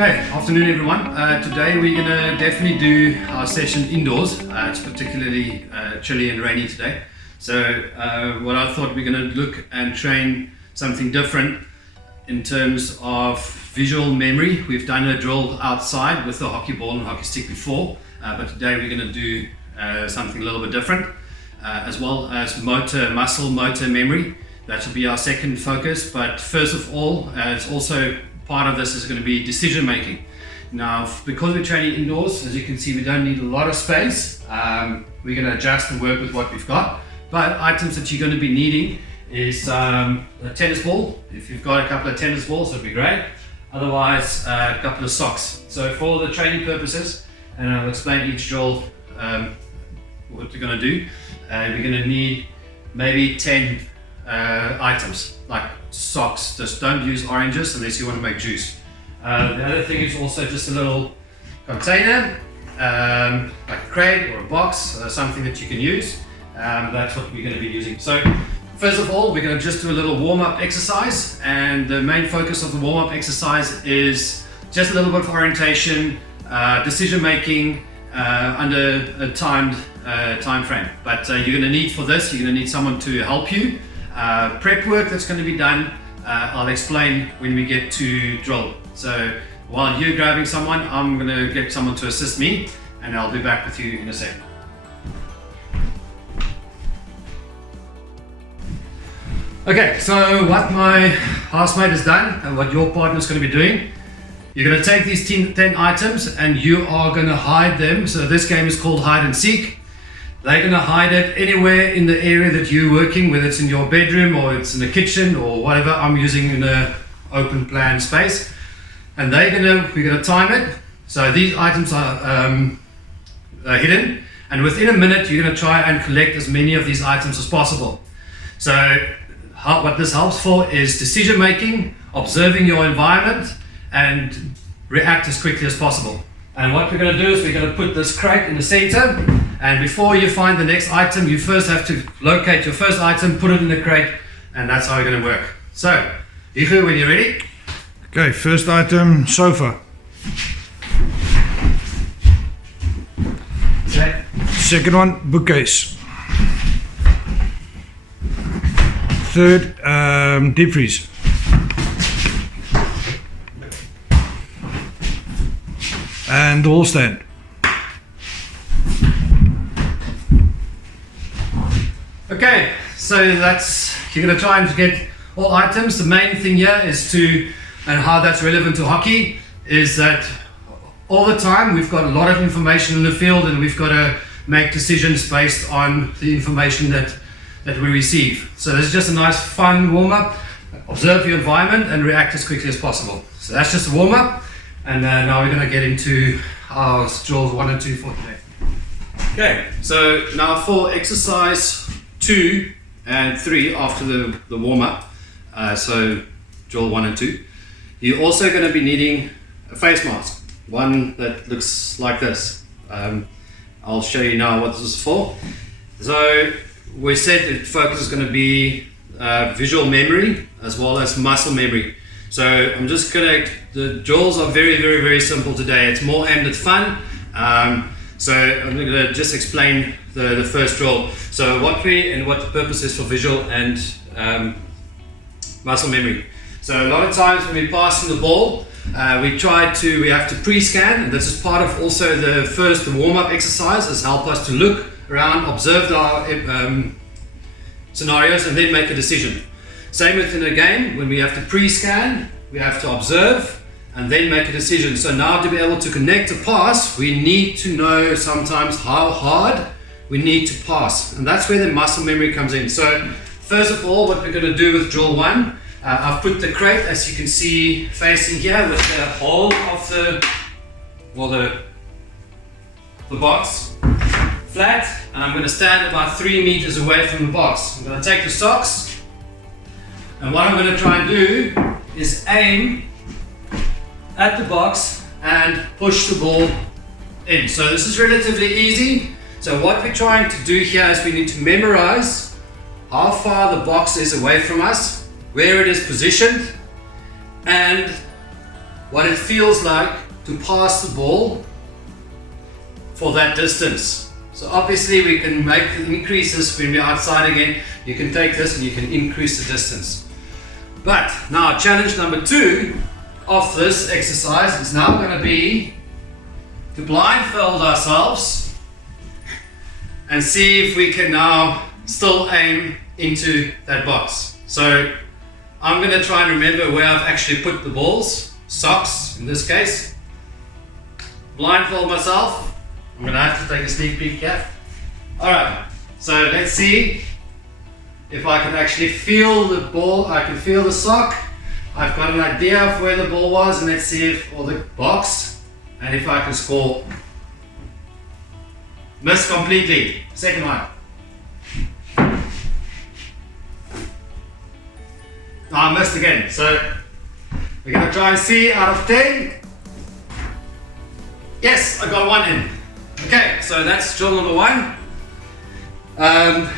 Okay, afternoon everyone. Today we're going to definitely do our session indoors. It's particularly chilly and rainy today. So what I thought we're going to look and train something different in terms of visual memory. We've done a drill outside with the hockey ball and hockey stick before, but today we're going to do something a little bit different, as well as muscle motor memory. That will be our second focus, but first of all, it's also part of this is going to be decision making. Now, because we're training indoors, as you can see, we don't need a lot of space. We're going to adjust and work with what we've got. But items that you're going to be needing is a tennis ball. If you've got a couple of tennis balls, that'd be great. Otherwise, a couple of socks. So for the training purposes, and I'll explain each drill what we're going to do. We're going to need maybe 10 items, like socks. Just don't use oranges unless you want to make juice. The other thing is also just a little container, like a crate or a box, something that you can use. That's what we're going to be using. So first of all, we're going to just do a little warm-up exercise, and the main focus of the warm-up exercise is just a little bit of orientation, decision making under a timed time frame. But you're going to need for this, you're going to need someone to help you. Prep work that's going to be done, I'll explain when we get to drill. So while you're grabbing someone, I'm going to get someone to assist me, and I'll be back with you in a second. Okay, so what my housemate has done and what your partner is going to be doing, you're going to take these 10 items and you are going to hide them. So this game is called hide and seek. They're going to hide it anywhere in the area that you're working, whether it's in your bedroom or it's in the kitchen or whatever. I'm using in an open plan space. And we're going to time it. So these items are hidden. And within a minute, you're going to try and collect as many of these items as possible. So what this helps for is decision making, observing your environment, and react as quickly as possible. And what we're going to do is we're going to put this crate in the center, and before you find the next item, you first have to locate your first item, put it in the crate, and that's how you're going to work. So, Hugo, when you're ready. Okay, first item, sofa. Okay. Second one, bookcase. Third, deep freeze. And the wall stand. Okay, so you're going to try and get all items. The main thing here is and how that's relevant to hockey, is that all the time we've got a lot of information in the field, and we've got to make decisions based on the information that we receive. So this is just a nice fun warm-up. Observe your environment and react as quickly as possible. So that's just a warm-up, and now we're going to get into our drills 1 and 2 for today. Okay, so now for exercise 2 and 3 after the warm-up, so drill 1 and 2, you're also going to be needing a face mask, one that looks like this. I'll show you now what this is for. So we said the focus is going to be visual memory as well as muscle memory. So I'm just going to, the drills are very, very, very simple today. It's more aimed at fun. So I'm going to just explain the first drill. So what the purpose is for visual and muscle memory. So a lot of times when we're passing the ball, we have to pre-scan, and this is part of also the warm-up exercises, help us to look around, observe our scenarios, and then make a decision. Same within a game, when we have to pre-scan, we have to observe and then make a decision. So now to be able to connect a pass, we need to know sometimes how hard we need to pass, and that's where the muscle memory comes in. So first of all, what we're going to do with drill 1, I've put the crate, as you can see, facing here with the hole of the box flat, and I'm going to stand about 3 meters away from the box. I'm going to take the socks, and what I'm going to try and do is aim at the box and push the ball in. So this is relatively easy. So what we're trying to do here is we need to memorize how far the box is away from us, where it is positioned, and what it feels like to pass the ball for that distance. So obviously we can make the increases when we're outside again. You can take this and you can increase the distance. But now challenge number 2 of this exercise is now going to be to blindfold ourselves and see if we can now still aim into that box. So I'm going to try and remember where I've actually put the balls, socks in this case. Blindfold myself. I'm going to have to take a sneak peek here. Alright, so let's see if I can actually feel the ball. I can feel the sock. I've got an idea of where the ball was, and let's see if, or the box, and if I can score. Missed completely. Second one. No, I missed again. So we're going to try and see out of 10. Yes, I got 1 in. Okay, so that's drill number 1. And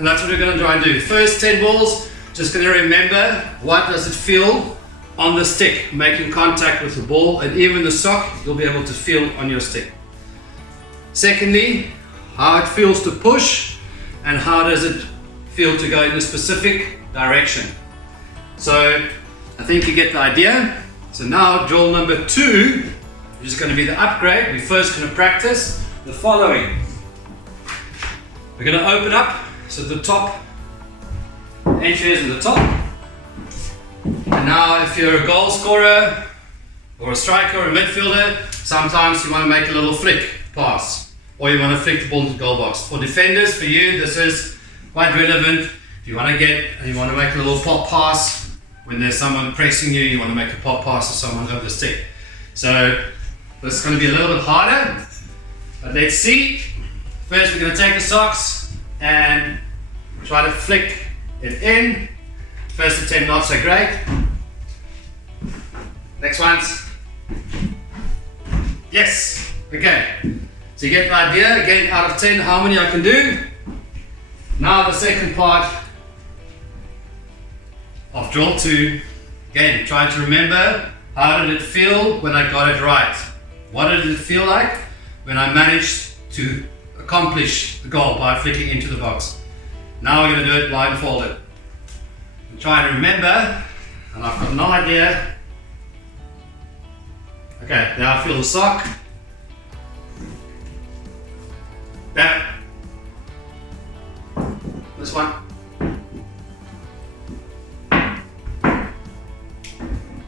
that's what we're going to try and do. First 10 balls, just going to remember what does it feel on the stick, making contact with the ball, and even the sock you'll be able to feel on your stick. Secondly, how it feels to push and how does it feel to go in a specific direction. So I think you get the idea. So now drill number 2, which is going to be the upgrade. We're first going to practice the following. We're going to open up, so the top entry is at the top. And now if you're a goal scorer or a striker or a midfielder, sometimes you want to make a little flick pass, or you want to flick the ball to the goal box. For defenders, for you, this is quite relevant. If you want to make a little pop pass, when there's someone pressing you, you want to make a pop pass to someone over the stick. So this is going to be a little bit harder, but let's see. First we're going to take the socks and try to flick it in. First attempt not so great. Next ones. Yes, okay. So you get the idea, again out of 10 how many I can do. Now the second part of drill 2. Again, trying to remember how did it feel when I got it right. What did it feel like when I managed to accomplish the goal by flicking into the box. Now we're going to do it blindfolded. I'm trying to remember, and I've got no idea. Okay, now I feel the sock. That. This one.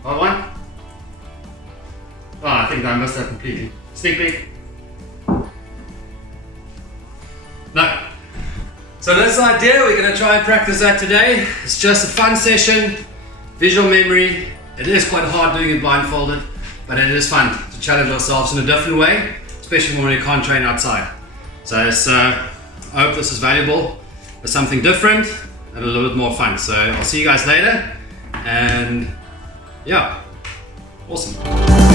Other one. Oh, I think I missed that completely. Sneak peek. No. So that's the idea. We're going to try and practice that today. It's just a fun session, visual memory. It is quite hard doing it blindfolded, but it is fun to challenge ourselves in a different way, especially when we can't train outside. So I hope this is valuable. It's something different and a little bit more fun. So I'll see you guys later, and yeah, awesome.